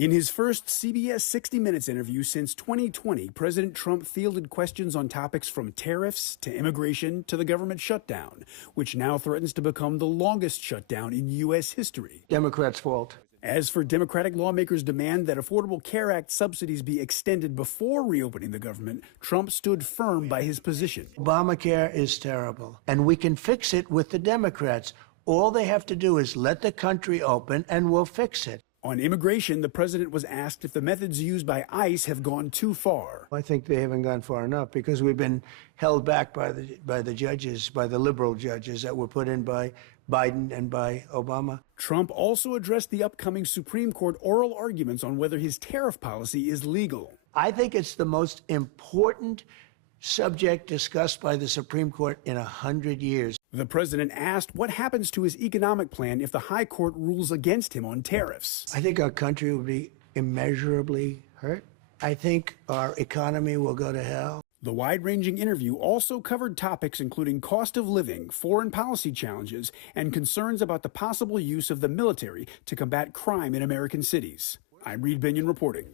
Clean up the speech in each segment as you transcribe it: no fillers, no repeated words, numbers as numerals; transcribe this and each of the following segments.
In his first CBS 60 Minutes interview since 2020, President Trump fielded questions on topics from tariffs to immigration to the government shutdown, which now threatens to become the longest shutdown in U.S. history. Democrats' fault. As for Democratic lawmakers' demand that Affordable Care Act subsidies be extended before reopening the government, Trump stood firm by his position. Obamacare is terrible, and we can fix it with the Democrats. All they have to do is let the country open, and we'll fix it. On immigration, the president was asked if the methods used by ICE have gone too far. I think they haven't gone far enough because we've been held back by the judges, by the liberal judges that were put in by Biden and by Obama. Trump also addressed the upcoming Supreme Court oral arguments on whether his tariff policy is legal. I think it's the most important subject discussed by the Supreme Court in 100 years. The president asked what happens to his economic plan if the high court rules against him on tariffs. I think our country will be immeasurably hurt. I think our economy will go to hell. The wide-ranging interview also covered topics including cost of living, foreign policy challenges, and concerns about the possible use of the military to combat crime in American cities. I'm Reed Binion reporting.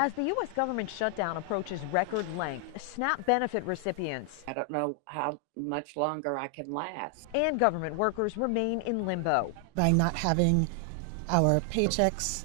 As the U.S. government shutdown approaches record length, SNAP benefit recipients, I don't know how much longer I can last, and government workers remain in limbo. By not having our paychecks,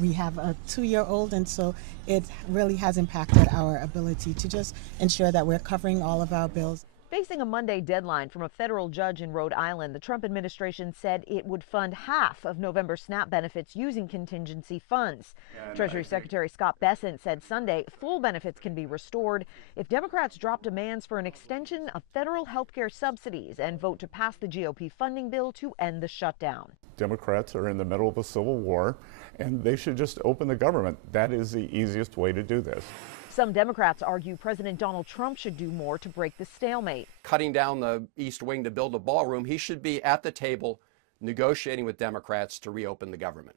we have a 2-year-old, and so it really has impacted our ability to just ensure that we're covering all of our bills. Facing a Monday deadline from a federal judge in Rhode Island, the Trump administration said it would fund half of November SNAP benefits using contingency funds. Treasury Secretary Scott Bessent said Sunday full benefits can be restored if Democrats drop demands for an extension of federal health care subsidies and vote to pass the GOP funding bill to end the shutdown. Democrats are in the middle of a civil war, and they should just open the government. That is the easiest way to do this. Some Democrats argue President Donald Trump should do more to break the stalemate. Cutting down the East Wing to build a ballroom, he should be at the table negotiating with Democrats to reopen the government.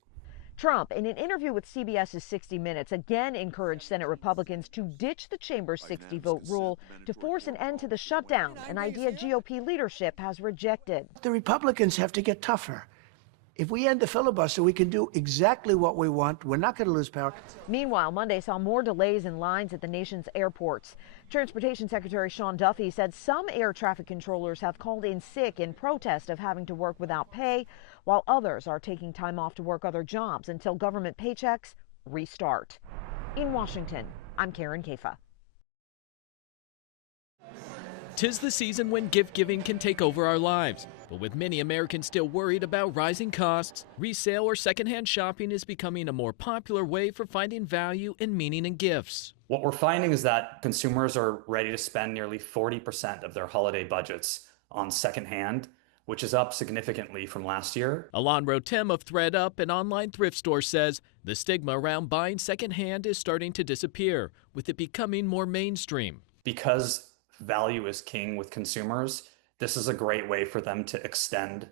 Trump, in an interview with CBS's 60 Minutes, again encouraged Senate Republicans to ditch the chamber's 60-vote rule to force an end to the shutdown, an idea GOP leadership has rejected. The Republicans have to get tougher. If we end the filibuster, we can do exactly what we want. We're not going to lose power. Meanwhile, Monday saw more delays in lines at the nation's airports. Transportation Secretary Sean Duffy said some air traffic controllers have called in sick in protest of having to work without pay, while others are taking time off to work other jobs until government paychecks restart. In Washington, I'm Karen Kafa. 'Tis the season when gift giving can take over our lives. But with many Americans still worried about rising costs, resale or secondhand shopping is becoming a more popular way for finding value and meaning in gifts. What we're finding is that consumers are ready to spend nearly 40% of their holiday budgets on secondhand, which is up significantly from last year. Alon Rotem of ThreadUp, an online thrift store, says the stigma around buying secondhand is starting to disappear, with it becoming more mainstream. Because value is king with consumers, this is a great way for them to extend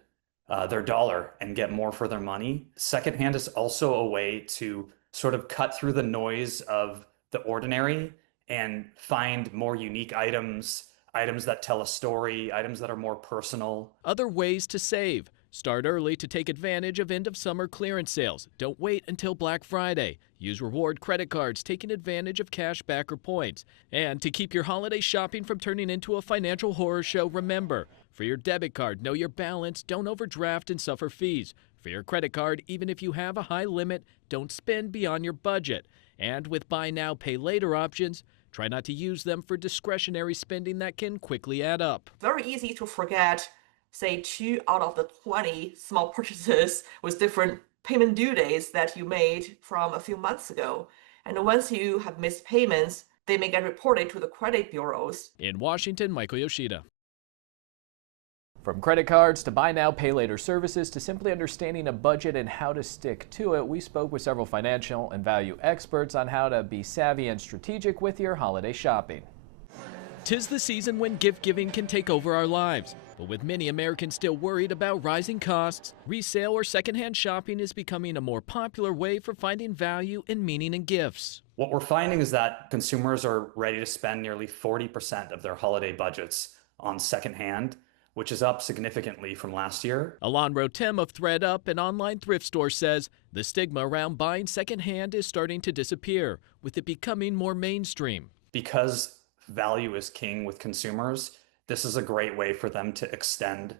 their dollar and get more for their money. Secondhand is also a way to sort of cut through the noise of the ordinary and find more unique items that tell a story, items that are more personal. Other ways to save. Start early to take advantage of end-of-summer clearance sales. Don't wait until Black Friday. Use reward credit cards, taking advantage of cash back or points. And to keep your holiday shopping from turning into a financial horror show, remember, for your debit card, know your balance, don't overdraft and suffer fees. For your credit card, even if you have a high limit, don't spend beyond your budget. And with buy now, pay later options, try not to use them for discretionary spending that can quickly add up. Very easy to forget, say 2 out of the 20 small purchases with different payment due dates that you made from a few months ago. And once you have missed payments, they may get reported to the credit bureaus. In Washington, Michael Yoshida. From credit cards to buy now, pay later services to simply understanding a budget and how to stick to it, we spoke with several financial and value experts on how to be savvy and strategic with your holiday shopping. 'Tis the season when gift giving can take over our lives. But with many Americans still worried about rising costs, resale or secondhand shopping is becoming a more popular way for finding value and meaning in gifts. What we're finding is that consumers are ready to spend nearly 40% of their holiday budgets on secondhand, which is up significantly from last year. Alon Rotem of ThreadUp, an online thrift store, says the stigma around buying secondhand is starting to disappear, with it becoming more mainstream. Because value is king with consumers, this is a great way for them to extend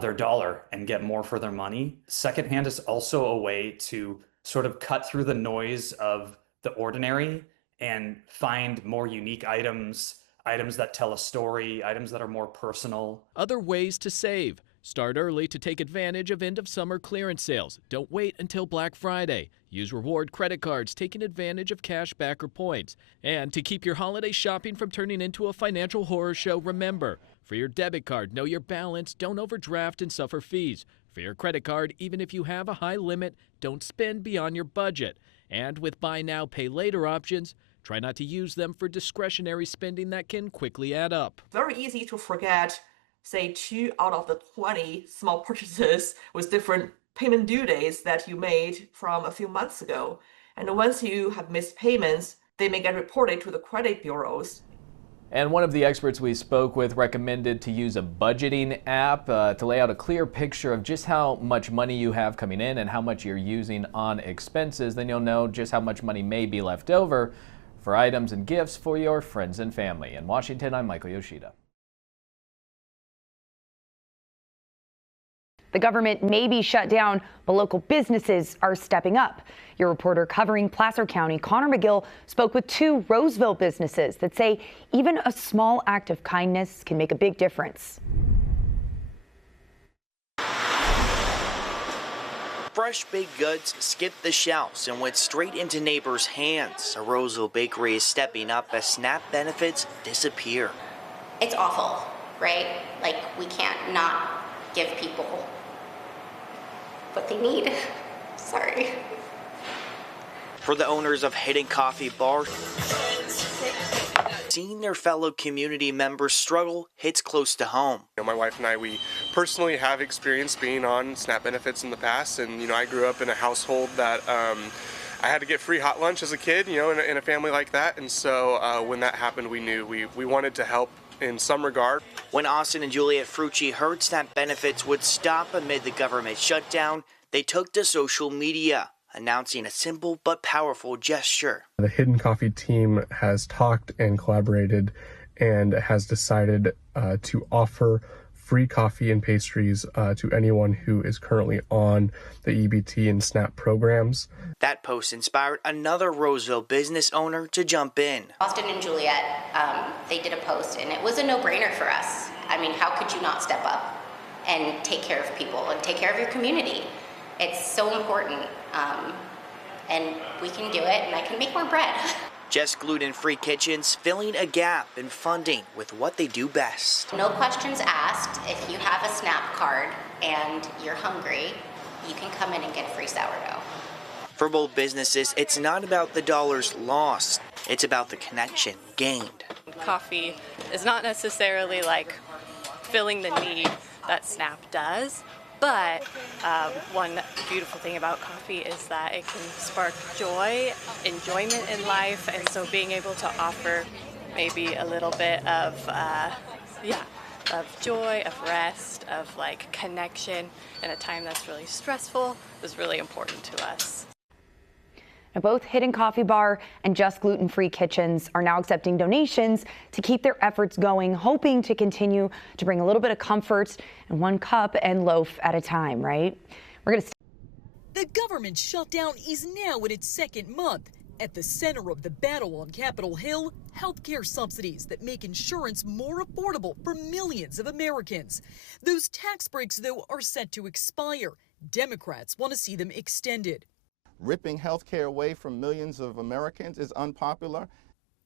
their dollar and get more for their money. Secondhand is also a way to sort of cut through the noise of the ordinary and find more unique items, items that tell a story, items that are more personal. Other ways to save. Start early to take advantage of end-of-summer clearance sales. Don't wait until Black Friday. Use reward credit cards, taking advantage of cash back or points. And to keep your holiday shopping from turning into a financial horror show, remember, for your debit card, know your balance, don't overdraft and suffer fees. For your credit card, even if you have a high limit, don't spend beyond your budget. And with buy now, pay later options, try not to use them for discretionary spending that can quickly add up. Very easy to forget, say, 2 out of the 20 small purchases with different payment due dates that you made from a few months ago. And once you have missed payments, they may get reported to the credit bureaus. And one of the experts we spoke with recommended to use a budgeting app to lay out a clear picture of just how much money you have coming in and how much you're using on expenses. Then you'll know just how much money may be left over for items and gifts for your friends and family. In Washington, I'm Michael Yoshida. The government may be shut down, but local businesses are stepping up. Your reporter covering Placer County, Connor McGill, spoke with 2 Roseville businesses that say even a small act of kindness can make a big difference. Fresh baked goods skip the shelves and went straight into neighbors' hands. A Roseville bakery is stepping up as SNAP benefits disappear. It's awful, right? Like, we can't not give people what they need. Sorry. For the owners of Hidden Coffee Bar, seeing their fellow community members struggle hits close to home. My wife and I, we personally have experience being on SNAP benefits in the past, and I grew up in a household that I had to get free hot lunch as a kid, in a family like that, and so when that happened, we knew we wanted to help in some regard. When Austin and Juliet Frucci heard SNAP benefits would stop amid the government shutdown, they took to social media, announcing a simple but powerful gesture. The Hidden Coffee team has talked and collaborated and has decided to offer free coffee and pastries to anyone who is currently on the EBT and SNAP programs. That post inspired another Roseville business owner to jump in. Austin and Juliet, they did a post, and it was a no-brainer for us. I mean, how could you not step up and take care of people and take care of your community? It's so important, and we can do it, and I can make more bread. Just gluten-free kitchens filling a gap in funding with what they do best. No questions asked. If you have a SNAP card and you're hungry, you can come in and get free sourdough. For both businesses, it's not about the dollars lost. It's about the connection gained. Coffee is not necessarily like filling the need that SNAP does, but one beautiful thing about coffee is that it can spark joy, enjoyment in life, and so being able to offer maybe a little bit of joy, of rest, of like connection in a time that's really stressful is really important to us. Now, both Hidden Coffee Bar and Just Gluten-Free Kitchens are now accepting donations to keep their efforts going, hoping to continue to bring a little bit of comfort in one cup and loaf at a time, right? We're going to. The government shutdown is now in its 2nd month. At the center of the battle on Capitol Hill, healthcare subsidies that make insurance more affordable for millions of Americans. Those tax breaks, though, are set to expire. Democrats want to see them extended. Ripping health care away from millions of Americans is unpopular.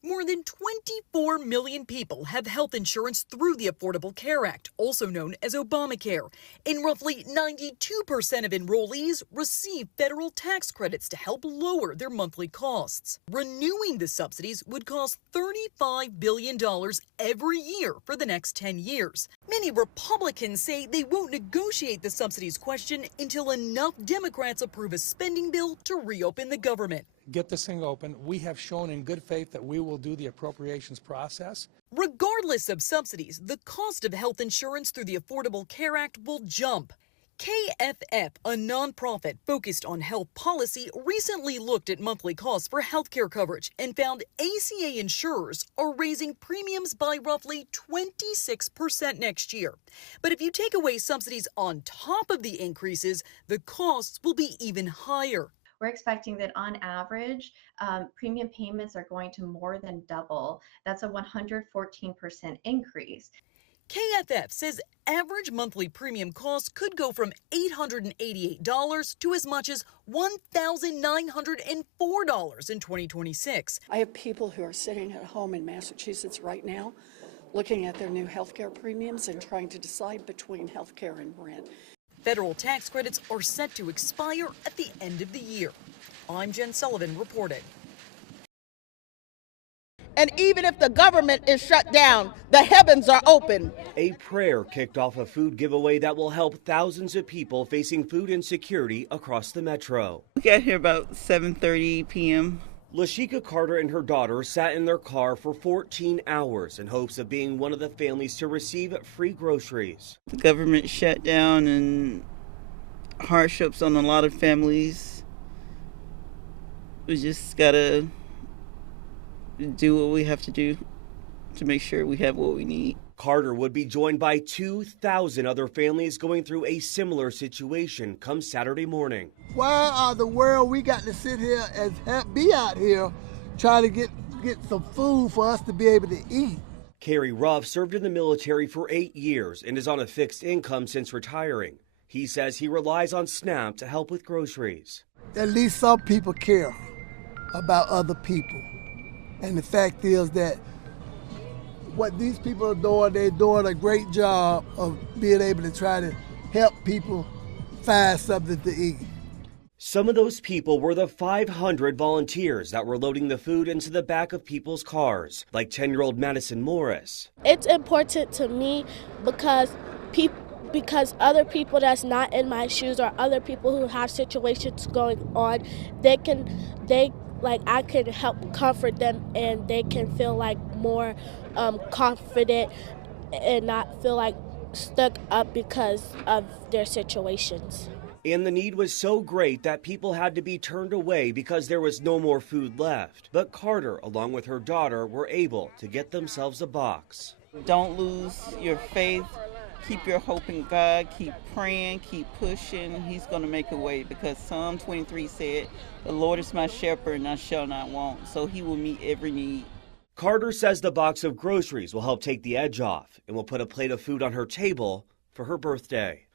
More than 24 million people have health insurance through the Affordable Care Act, also known as Obamacare. And roughly 92% of enrollees receive federal tax credits to help lower their monthly costs. Renewing the subsidies would cost $35 billion every year for the next 10 years. Many Republicans say they won't negotiate the subsidies question until enough Democrats approve a spending bill to reopen the government. get this thing open. We have shown in good faith that we will do the appropriations process. Regardless of subsidies, the cost of health insurance through the Affordable Care Act will jump. KFF, a nonprofit focused on health policy, recently looked at monthly costs for healthcare coverage and found ACA insurers are raising premiums by roughly 26% next year. But if you take away subsidies on top of the increases, the costs will be even higher. We're expecting that on average, premium payments are going to more than double. That's a 114% increase. KFF says average monthly premium costs could go from $888 to as much as $1,904 in 2026. I have people who are sitting at home in Massachusetts right now looking at their new health care premiums and trying to decide between health care and rent. Federal tax credits are set to expire at the end of the year. I'm Jen Sullivan reporting. And even if the government is shut down, the heavens are open. A prayer kicked off a food giveaway that will help thousands of people facing food insecurity across the metro. We got here about 7:30 p.m. Lashika Carter and her daughter sat in their car for 14 hours in hopes of being one of the families to receive free groceries. The government shut down and hardships on a lot of families. We just gotta do what we have to do to make sure we have what we need. Carter would be joined by 2,000 other families going through a similar situation come Saturday morning. Why are the world we got to sit here and be out here trying to get some food for us to be able to eat? Kerry Ruff served in the military for 8 years and is on a fixed income since retiring. He says he relies on SNAP to help with groceries. At least some people care about other people. And the fact is that what these people are doing, they're doing a great job of being able to try to help people find something to eat. Some of those people were the 500 volunteers that were loading the food into the back of people's cars, like 10-year-old Madison Morris. It's important to me because other people that's not in my shoes or other people who have situations going on, I can help comfort them and they can feel like more confident and not feel like stuck up because of their situations. And the need was so great that people had to be turned away because there was no more food left. But Carter, along with her daughter, were able to get themselves a box. Don't lose your faith. Keep your hope in God. Keep praying. Keep pushing. He's going to make a way because Psalm 23 said, "The Lord is my shepherd and I shall not want." So he will meet every need. Carter says the box of groceries will help take the edge off and will put a plate of food on her table for her birthday.